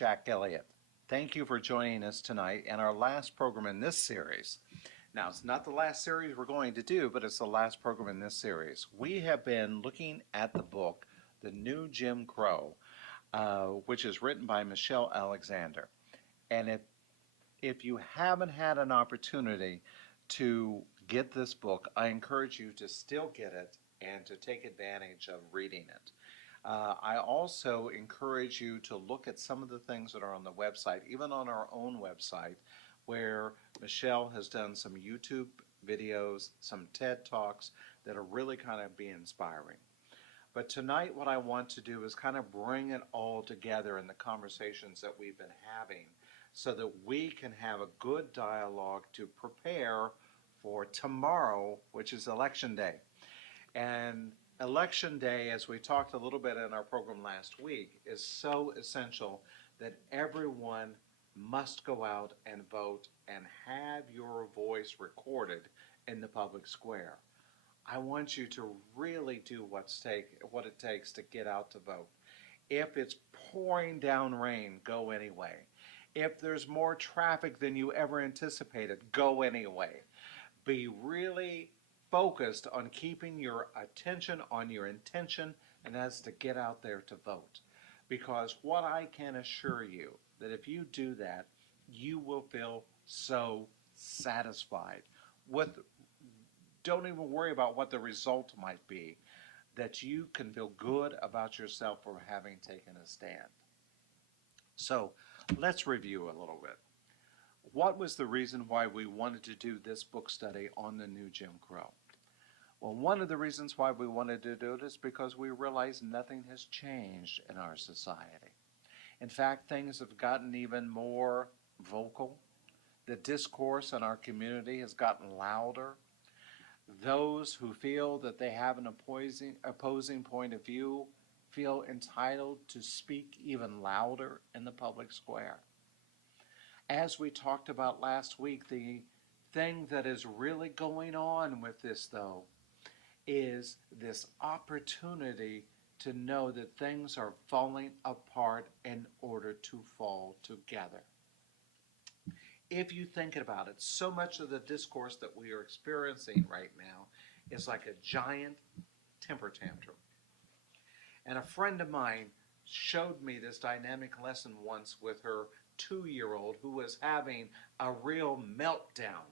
Jack Elliot. Thank you for joining us tonight and our last program in this series. Now, it's not the last series we're going to do, but it's the last program in this series. We have been looking at the book, The New Jim Crow, which is written by Michelle Alexander. And if you haven't had an opportunity to get this book, I encourage you to still get it and to take advantage of reading it. I also encourage you to look at some of the things that are on the website, even on our own website, where Michelle has done some YouTube videos, some TED Talks that are really kind of being inspiring. But tonight what I want to do is kind of bring it all together in the conversations that we've been having so that we can have a good dialogue to prepare for tomorrow, which is Election Day. And Election Day, as we talked a little bit in our program last week, is so essential that everyone must go out and vote and have your voice recorded in the public square. I want you to really do what it takes to get out to vote. If it's pouring down rain, go anyway. If there's more traffic than you ever anticipated, go anyway. Be really focused on keeping your attention on your intention, and that's to get out there to vote. Because what I can assure you, that if you do that, you will feel so satisfied. Don't even worry about what the result might be, that you can feel good about yourself for having taken a stand. So let's review a little bit. What was the reason why we wanted to do this book study on the new Jim Crow? Well, one of the reasons why we wanted to do it is because we realize nothing has changed in our society. In fact, things have gotten even more vocal. The discourse in our community has gotten louder. Those who feel that they have an opposing point of view feel entitled to speak even louder in the public square. As we talked about last week, the thing that is really going on with this, though, is this opportunity to know that things are falling apart in order to fall together. If you think about it, so much of the discourse that we are experiencing right now is like a giant temper tantrum. And a friend of mine showed me this dynamic lesson once with her 2-year-old who was having a real meltdown.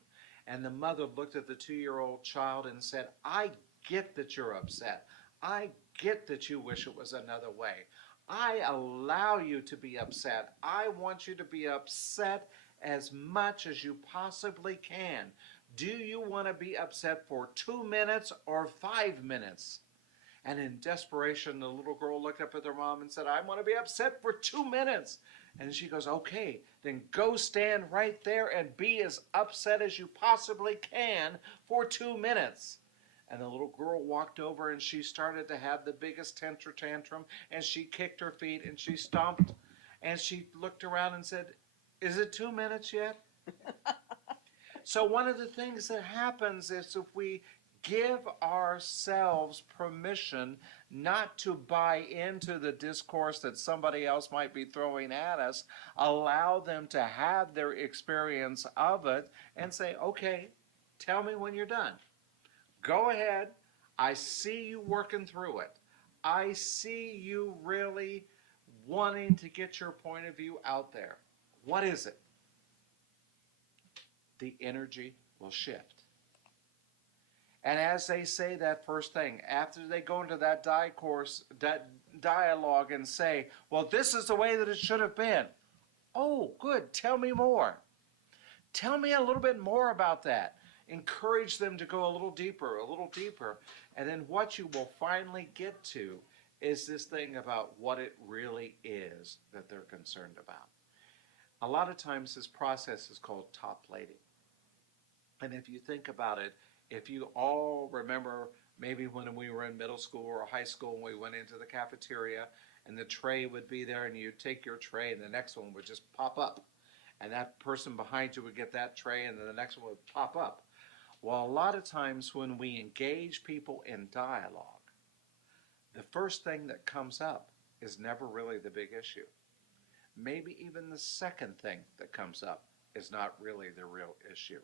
And the mother looked at the 2-year-old child and said, I get that you're upset. I get that you wish it was another way. I allow you to be upset. I want you to be upset as much as you possibly can. Do you want to be upset for 2 minutes or 5 minutes? And in desperation, the little girl looked up at her mom and said, I want to be upset for 2 minutes. And she goes, okay, then go stand right there and be as upset as you possibly can for 2 minutes. And the little girl walked over and she started to have the biggest temper tantrum, and she kicked her feet and she stomped and she looked around and said, is it 2 minutes yet? So one of the things that happens is if we give ourselves permission not to buy into the discourse that somebody else might be throwing at us, allow them to have their experience of it and say, okay, tell me when you're done. Go ahead. I see you working through it. I see you really wanting to get your point of view out there. What is it? The energy will shift. And as they say that first thing, after they go into that dialogue and say, well, this is the way that it should have been. Oh, good. Tell me more. Tell me a little bit more about that. Encourage them to go a little deeper. And then what you will finally get to is this thing about what it really is that they're concerned about. A lot of times this process is called top plating. And if you think about it, if you all remember maybe when we were in middle school or high school and we went into the cafeteria and the tray would be there and you'd take your tray and the next one would just pop up. And that person behind you would get that tray and then the next one would pop up. Well, a lot of times when we engage people in dialogue, the first thing that comes up is never really the big issue. maybe even the second thing that comes up is not really the real issue.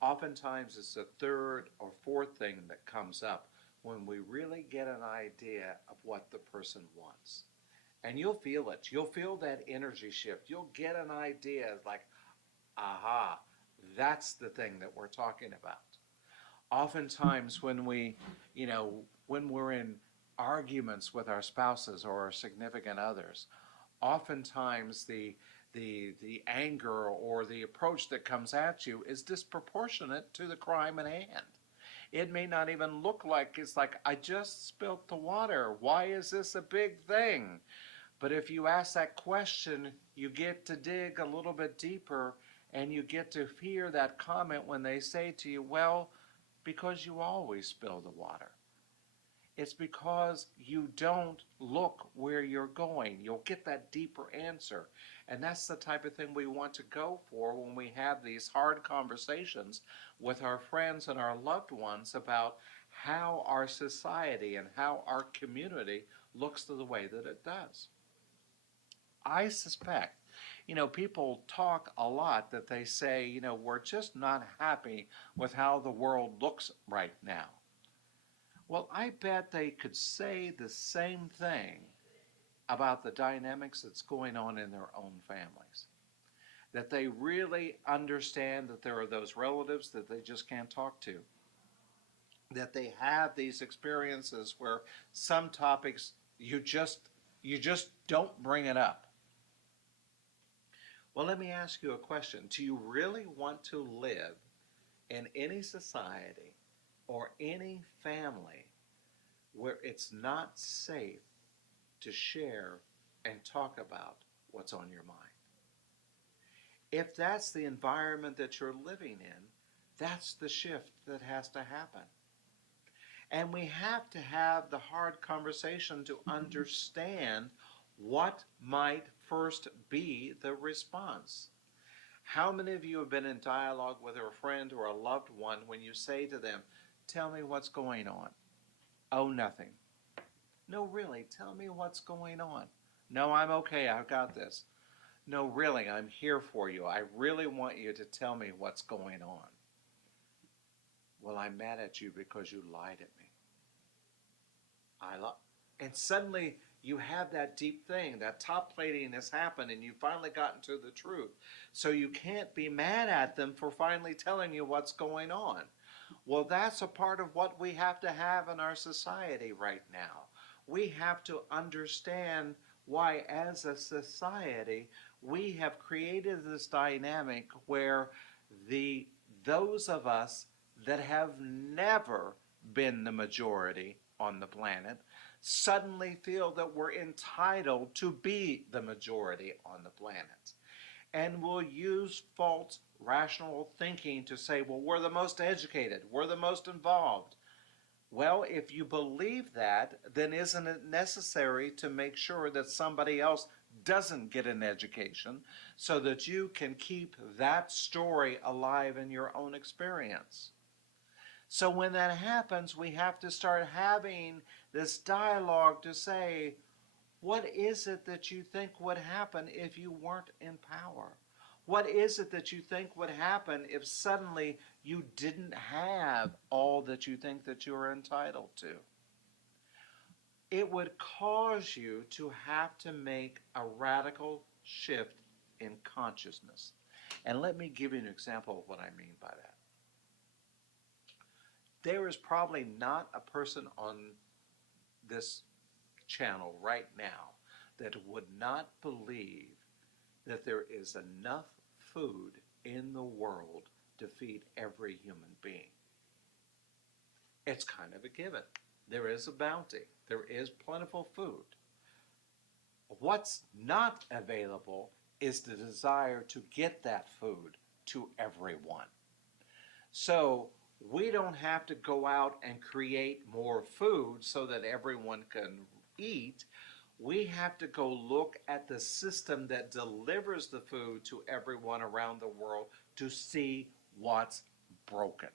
Oftentimes it's the third or fourth thing that comes up when we really get an idea of what the person wants. And you'll feel it. You'll feel that energy shift. You'll get an idea like, aha, that's the thing that we're talking about. Oftentimes when when we're in arguments with our spouses or our significant others, oftentimes the anger or the approach that comes at you is disproportionate to the crime at hand. It may not even look like it's like, I just spilt the water. Why is this a big thing? But if you ask that question, you get to dig a little bit deeper and you get to hear that comment when they say to you, well, because you always spill the water. It's because you don't look where you're going. You'll get that deeper answer. And that's the type of thing we want to go for when we have these hard conversations with our friends and our loved ones about how our society and how our community looks the way that it does. I suspect, people talk a lot that they say, we're just not happy with how the world looks right now. Well, I bet they could say the same thing about the dynamics that's going on in their own families. That they really understand that there are those relatives that they just can't talk to. That they have these experiences where some topics you just don't bring it up. Well, let me ask you a question. Do you really want to live in any society or any family where it's not safe to share and talk about what's on your mind? If that's the environment that you're living in, that's the shift that has to happen. And we have to have the hard conversation to understand what might first be the response. How many of you have been in dialogue with a friend or a loved one when you say to them, tell me what's going on? Oh, nothing. No, really, tell me what's going on. No, I'm okay, I've got this. No, really, I'm here for you. I really want you to tell me what's going on. Well, I'm mad at you because you lied at me. And suddenly you have that deep thing, that top plating has happened and you've finally gotten to the truth. So you can't be mad at them for finally telling you what's going on. Well, that's a part of what we have to have in our society right now. We have to understand why, as a society, we have created this dynamic where those of us that have never been the majority on the planet suddenly feel that we're entitled to be the majority on the planet. And will use false rational thinking to say, well, we're the most educated, we're the most involved. Well, if you believe that, then isn't it necessary to make sure that somebody else doesn't get an education so that you can keep that story alive in your own experience? So when that happens, we have to start having this dialogue to say, what is it that you think would happen if you weren't in power? What is it that you think would happen if suddenly you didn't have all that you think that you're entitled to? It would cause you to have to make a radical shift in consciousness. And let me give you an example of what I mean by that. There is probably not a person on this channel right now that would not believe that there is enough food in the world to feed every human being. It's kind of a given. There is a bounty. There is plentiful food. What's not available is the desire to get that food to everyone. So we don't have to go out and create more food so that everyone can eat. We have to go look at the system that delivers the food to everyone around the world to see what's broken.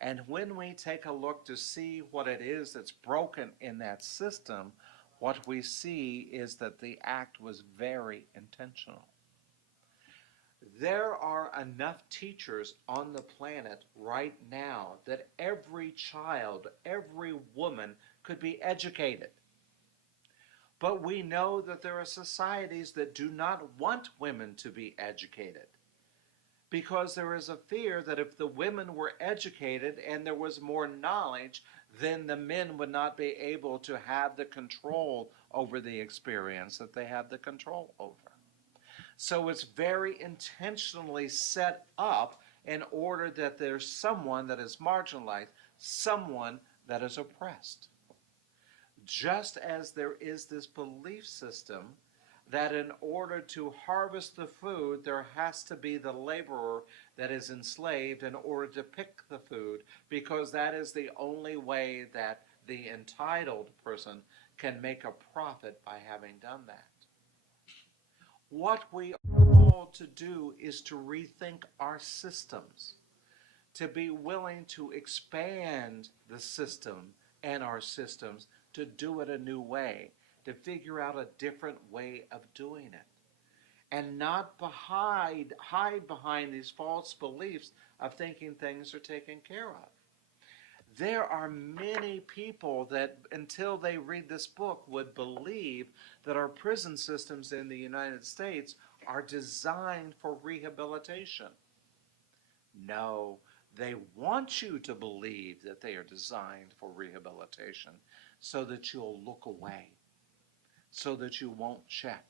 And when we take a look to see what it is that's broken in that system, what we see is that the act was very intentional. There are enough teachers on the planet right now that every child, every woman could be educated. But we know that there are societies that do not want women to be educated because there is a fear that if the women were educated and there was more knowledge, then the men would not be able to have the control over the experience that they have the control over. So it's very intentionally set up in order that there's someone that is marginalized, someone that is oppressed. Just as there is this belief system that in order to harvest the food, there has to be the laborer that is enslaved in order to pick the food, because that is the only way that the entitled person can make a profit by having done that. What we are called to do is to rethink our systems, to be willing to expand the system and our systems to do it a new way, to figure out a different way of doing it, and not hide behind these false beliefs of thinking things are taken care of. There are many people that, until they read this book, would believe that our prison systems in the United States are designed for rehabilitation. No, they want you to believe that they are designed for rehabilitation so that you'll look away, so that you won't check,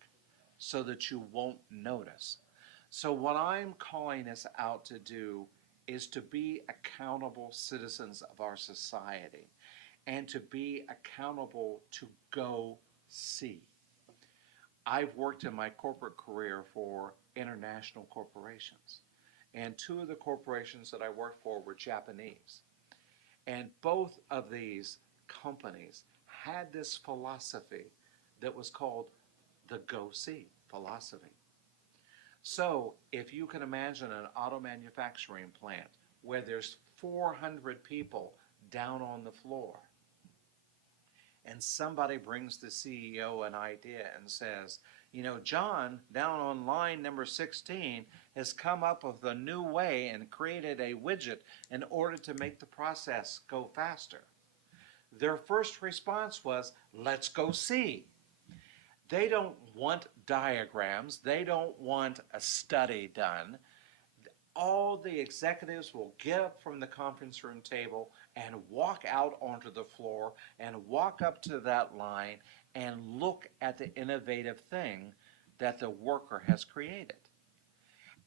so that you won't notice. So what I'm calling us out to do is to be accountable citizens of our society and to be accountable to go see. I've worked in my corporate career for international corporations, and two of the corporations that I worked for were Japanese. And both of these companies had this philosophy that was called the go see philosophy. So if you can imagine an auto manufacturing plant where there's 400 people down on the floor, and somebody brings the CEO an idea and says, you know, John, down on line number 16, has come up with a new way and created a widget in order to make the process go faster. Their first response was, let's go see. They don't want diagrams. They don't want a study done. All the executives will get up from the conference room table and walk out onto the floor and walk up to that line and look at the innovative thing that the worker has created.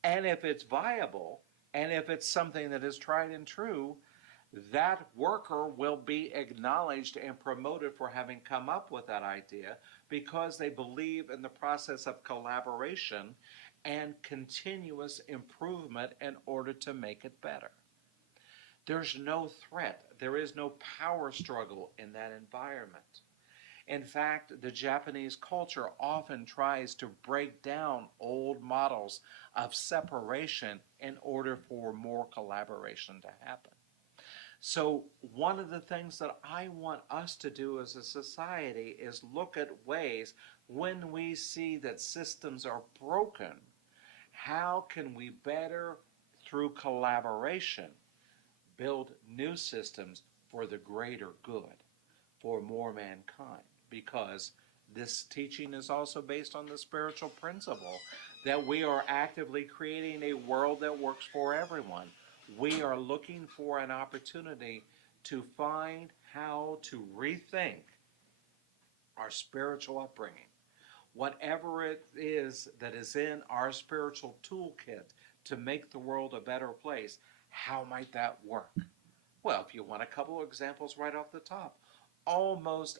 And if it's viable, and if it's something that is tried and true, that worker will be acknowledged and promoted for having come up with that idea because they believe in the process of collaboration and continuous improvement in order to make it better. There's no threat. There is no power struggle in that environment. In fact, the Japanese culture often tries to break down old models of separation in order for more collaboration to happen. So one of the things that I want us to do as a society is look at ways when we see that systems are broken, how can we better, through collaboration, build new systems for the greater good, for more mankind? Because this teaching is also based on the spiritual principle that we are actively creating a world that works for everyone. We are looking for an opportunity to find how to rethink our spiritual upbringing. Whatever it is that is in our spiritual toolkit to make the world a better place, how might that work? Well, if you want a couple of examples right off the top, almost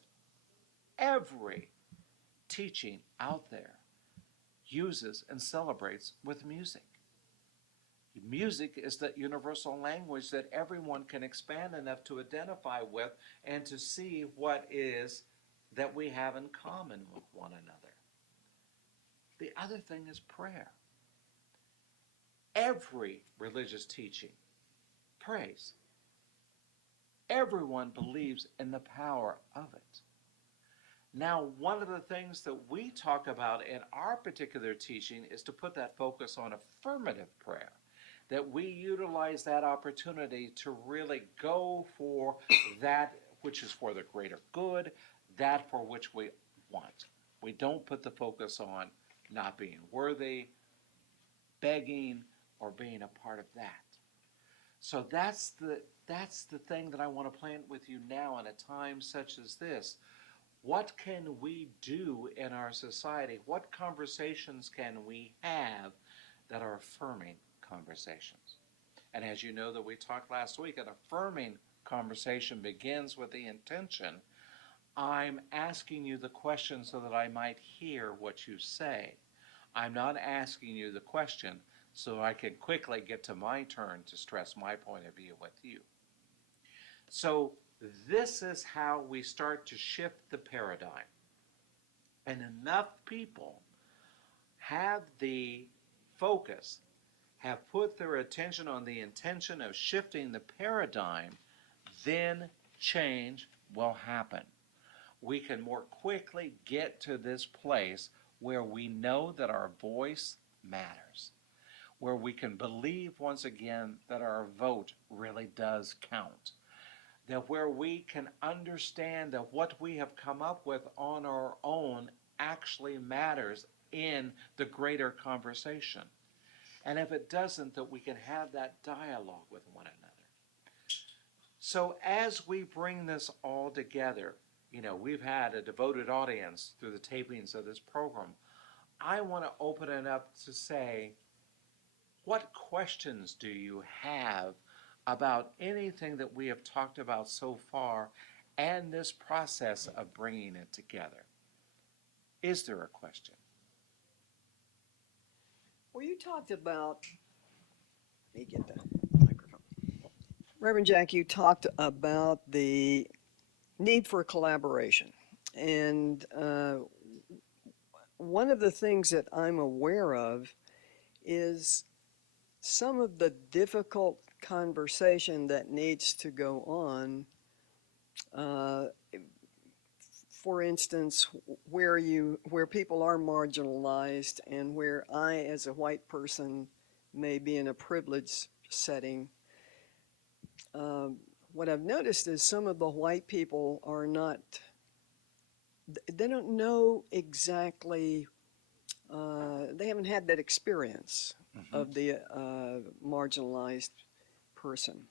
every teaching out there uses and celebrates with music. Music is that universal language that everyone can expand enough to identify with and to see what is that we have in common with one another. The other thing is prayer. Every religious teaching prays. Everyone believes in the power of it. Now, one of the things that we talk about in our particular teaching is to put that focus on affirmative prayer, that we utilize that opportunity to really go for that which is for the greater good, that for which we want. We don't put the focus on not being worthy, begging, or being a part of that. So that's the thing that I want to plant with you now in a time such as this. What can we do in our society? What conversations can we have that are affirming conversations? And as you know that we talked last week, an affirming conversation begins with the intention, I'm asking you the question so that I might hear what you say. I'm not asking you the question so I can quickly get to my turn to stress my point of view with you. So this is how we start to shift the paradigm. And enough people have the focus, have put their attention on the intention of shifting the paradigm, then change will happen. We can more quickly get to this place where we know that our voice matters, where we can believe once again that our vote really does count, that where we can understand that what we have come up with on our own actually matters in the greater conversation. And if it doesn't, that we can have that dialogue with one another. So as we bring this all together, we've had a devoted audience through the tapings of this program. I want to open it up to say, what questions do you have about anything that we have talked about so far and this process of bringing it together? Is there a question? Well, you talked about, let me get the microphone. Reverend Jack, you talked about the need for collaboration. And one of the things that I'm aware of is some of the difficult conversation that needs to go on. For instance, where people are marginalized and where I, as a white person, may be in a privileged setting. What I've noticed is some of the white people are not, they don't know exactly, they haven't had that experience of the marginalized person.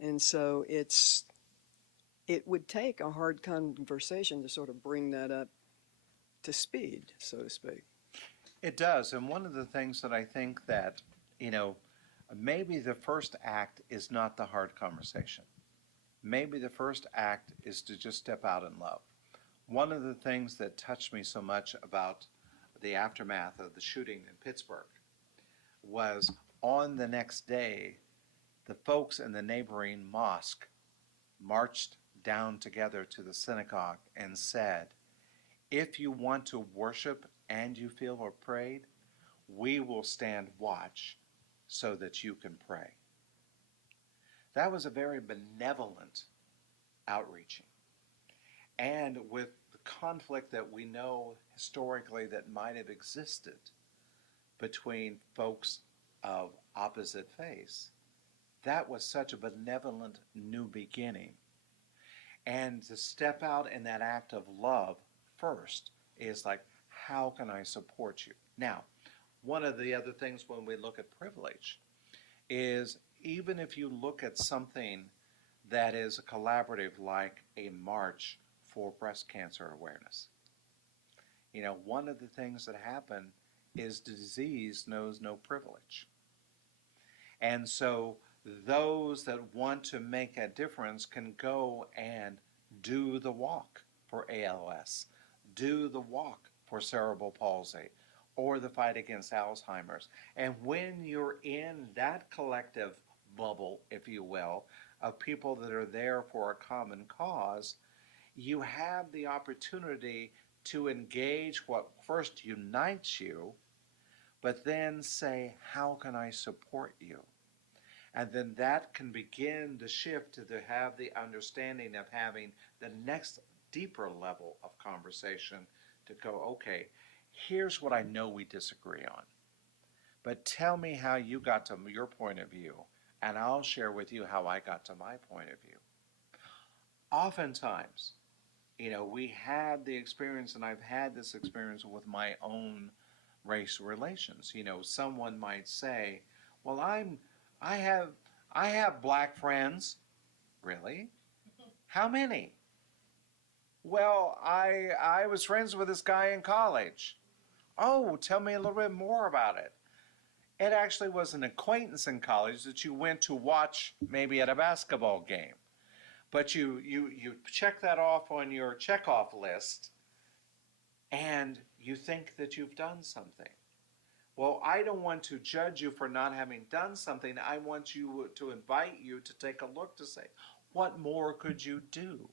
And so it would take a hard conversation to sort of bring that up to speed, so to speak. It does. And one of the things that I think that, maybe the first act is not the hard conversation. Maybe the first act is to just step out in love. One of the things that touched me so much about the aftermath of the shooting in Pittsburgh was on the next day, the folks in the neighboring mosque marched down together to the synagogue and said, if you want to worship and you feel afraid, we will stand watch so that you can pray. That was a very benevolent outreaching. And with the conflict that we know historically that might have existed between folks of opposite faiths, that was such a benevolent new beginning. And to step out in that act of love first is like, how can I support you? Now, one of the other things when we look at privilege is even if you look at something that is a collaborative like a march for breast cancer awareness, one of the things that happen is disease knows no privilege. And so those that want to make a difference can go and do the walk for ALS, do the walk for cerebral palsy, or the fight against Alzheimer's. And when you're in that collective bubble, if you will, of people that are there for a common cause, you have the opportunity to engage what first unites you, but then say, how can I support you? And then that can begin to shift to have the understanding of having the next deeper level of conversation to go, okay, here's what I know we disagree on, but tell me how you got to your point of view, and I'll share with you how I got to my point of view. Oftentimes, we had the experience, and I've had this experience with my own race relations. Someone might say, "Well, I have, I have black friends." Really? How many? Well, I was friends with this guy in college. Oh, tell me a little bit more about it. It actually was an acquaintance in college that you went to watch maybe at a basketball game. But you check that off on your checkoff list and you think that you've done something. Well, I don't want to judge you for not having done something. I want you to invite you to take a look to say, what more could you do?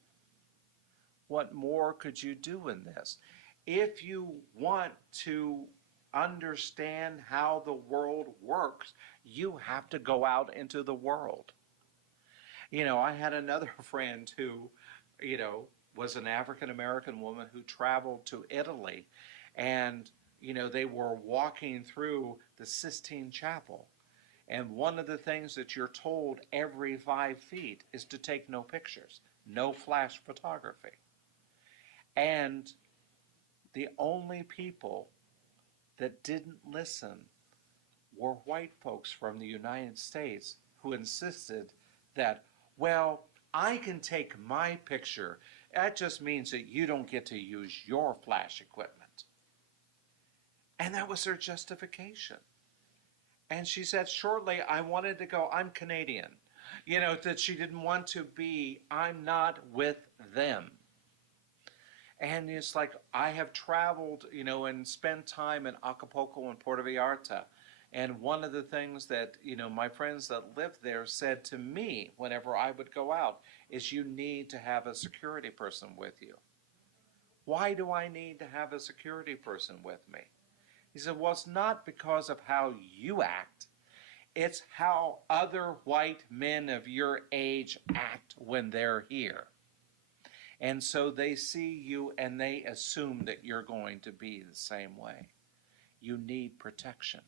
What more could you do in this? If you want to understand how the world works, you have to go out into the world. I had another friend who, was an African American woman who traveled to Italy, and, they were walking through the Sistine Chapel. And one of the things that you're told every 5 feet is to take no pictures, no flash photography. And the only people that didn't listen were white folks from the United States who insisted that, well, I can take my picture. That just means that you don't get to use your flash equipment. And that was their justification. And she said, shortly, I wanted to go, I'm Canadian. That she didn't want to be, I'm not with them. And it's like, I have traveled, and spent time in Acapulco and Puerto Vallarta. And one of the things that, my friends that lived there said to me whenever I would go out is you need to have a security person with you. Why do I need to have a security person with me? He said, well, it's not because of how you act. It's how other white men of your age act when they're here. And so they see you and they assume that you're going to be the same way. You need protection.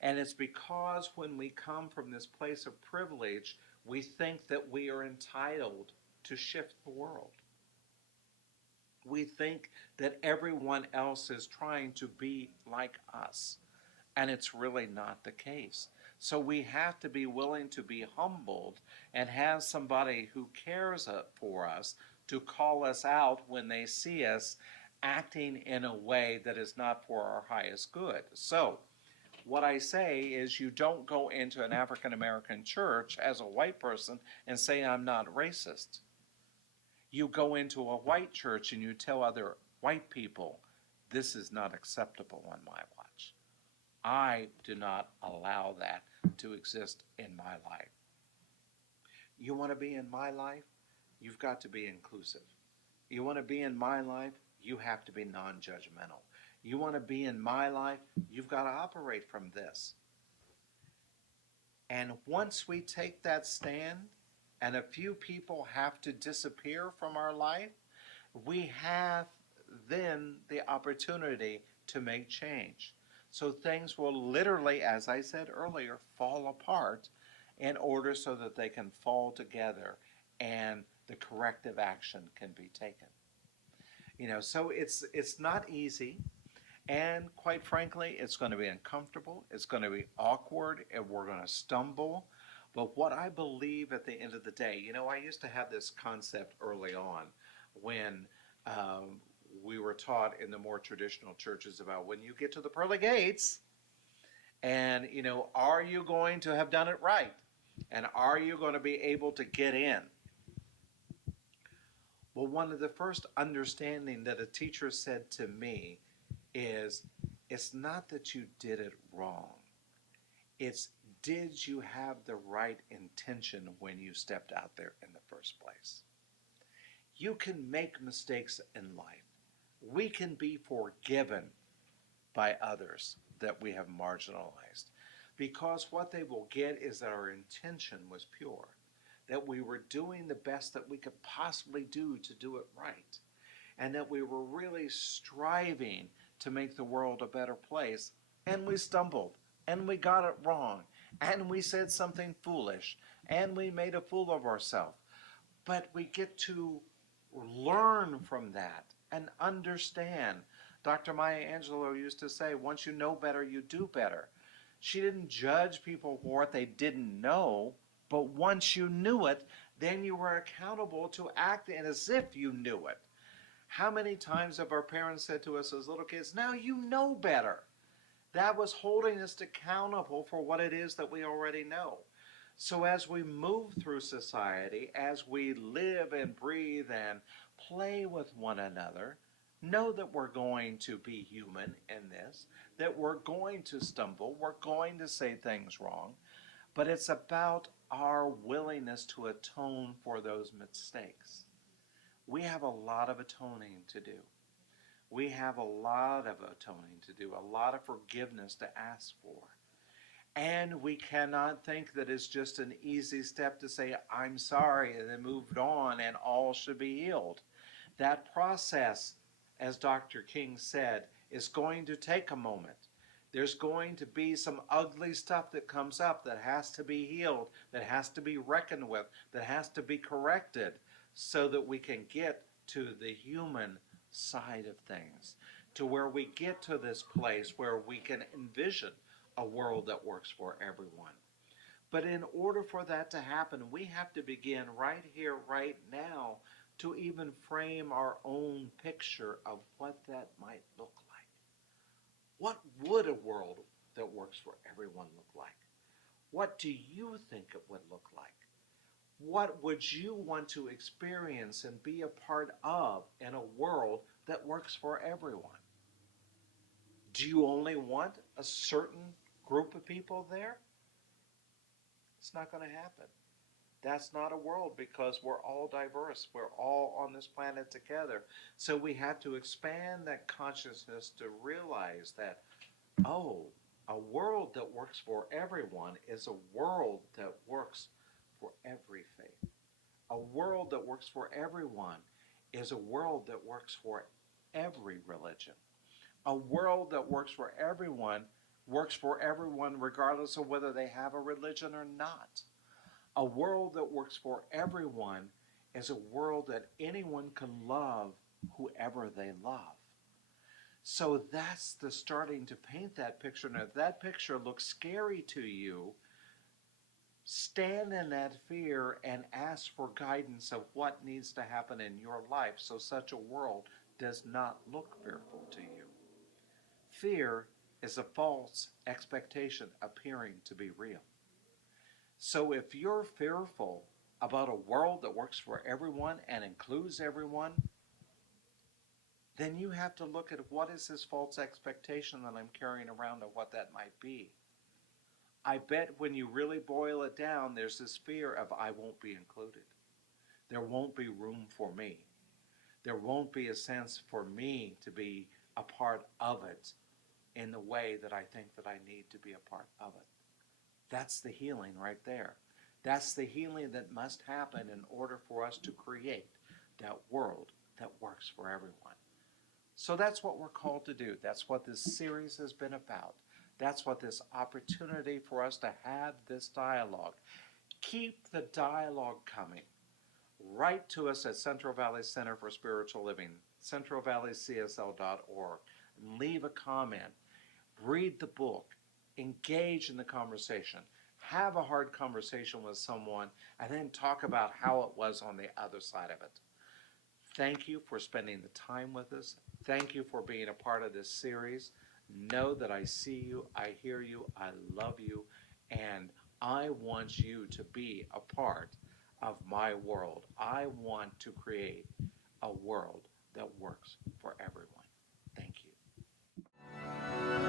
And it's because when we come from this place of privilege, we think that we are entitled to shift the world. We think that everyone else is trying to be like us, and it's really not the case. So we have to be willing to be humbled and have somebody who cares for us to call us out when they see us acting in a way that is not for our highest good. So what I say is you don't go into an African American church as a white person and say, I'm not racist. You go into a white church and you tell other white people, this is not acceptable on my watch. I do not allow that to exist in my life. You want to be in my life? You've got to be inclusive. You want to be in my life? You have to be non-judgmental. You want to be in my life? You've got to operate from this. And once we take that stand, and a few people have to disappear from our life, we have then the opportunity to make change. So things will literally, as I said earlier, fall apart in order so that they can fall together and the corrective action can be taken. So it's not easy, and quite frankly, it's going to be uncomfortable, it's going to be awkward, and we're going to stumble. But what I believe at the end of the day, I used to have this concept early on when we were taught in the more traditional churches about when you get to the pearly gates, and, are you going to have done it right? And are you going to be able to get in? Well, one of the first understanding that a teacher said to me is, it's not that you did it wrong. It's, did you have the right intention when you stepped out there in the first place? You can make mistakes in life. We can be forgiven by others that we have marginalized, because what they will get is that our intention was pure. that we were doing the best that we could possibly do it right, and that we were really striving to make the world a better place, and we stumbled, and we got it wrong, and we said something foolish, and we made a fool of ourselves. But we get to learn from that and understand. Dr. Maya Angelou used to say, once you know better, you do better. She didn't judge people for what they didn't know, but once you knew it, then you were accountable to act as if you knew it. How many times have our parents said to us as little kids, now you know better? That was holding us accountable for what it is that we already know. So as we move through society, as we live and breathe and play with one another, know that we're going to be human in this, that we're going to stumble, we're going to say things wrong, but it's about our willingness to atone for those mistakes. We have a lot of atoning to do. We have a lot of atoning to do, a lot of forgiveness to ask for. And we cannot think that it's just an easy step to say, I'm sorry, and then moved on and all should be healed. That process, as Dr. King said, is going to take a moment. There's going to be some ugly stuff that comes up that has to be healed, that has to be reckoned with, that has to be corrected so that we can get to the human side of things, to where we get to this place where we can envision a world that works for everyone. But in order for that to happen, we have to begin right here, right now, to even frame our own picture of what that might look like. What would a world that works for everyone look like? What do you think it would look like? What would you want to experience and be a part of in a world that works for everyone? Do you only want a certain group of people there? It's not going to happen. That's not a world because we're all diverse. We're all on this planet together. So we have to expand that consciousness to realize that, oh, a world that works for everyone is a world that works for every faith. A world that works for everyone is a world that works for every religion. A world that works for everyone regardless of whether they have a religion or not. A world that works for everyone is a world that anyone can love whoever they love. So that's the starting to paint that picture. And if that picture looks scary to you, stand in that fear and ask for guidance of what needs to happen in your life so such a world does not look fearful to you. Fear is a false expectation appearing to be real. So if you're fearful about a world that works for everyone and includes everyone, then you have to look at what is this false expectation that I'm carrying around of what that might be. I bet when you really boil it down, there's this fear of I won't be included. There won't be room for me. There won't be a sense for me to be a part of it in the way that I think that I need to be a part of it. That's the healing right there. That's the healing that must happen in order for us to create that world that works for everyone. So that's what we're called to do. That's what this series has been about. That's what this opportunity for us to have this dialogue. Keep the dialogue coming. Write to us at Central Valley Center for Spiritual Living, centralvalleycsl.org. Leave a comment. Read the book. Engage in the conversation. Have a hard conversation with someone and then talk about how it was on the other side of it. Thank you for spending the time with us. Thank you for being a part of this series. Know that I see you, I hear you, I love you, and I want you to be a part of my world. I want to create a world that works for everyone. Thank you.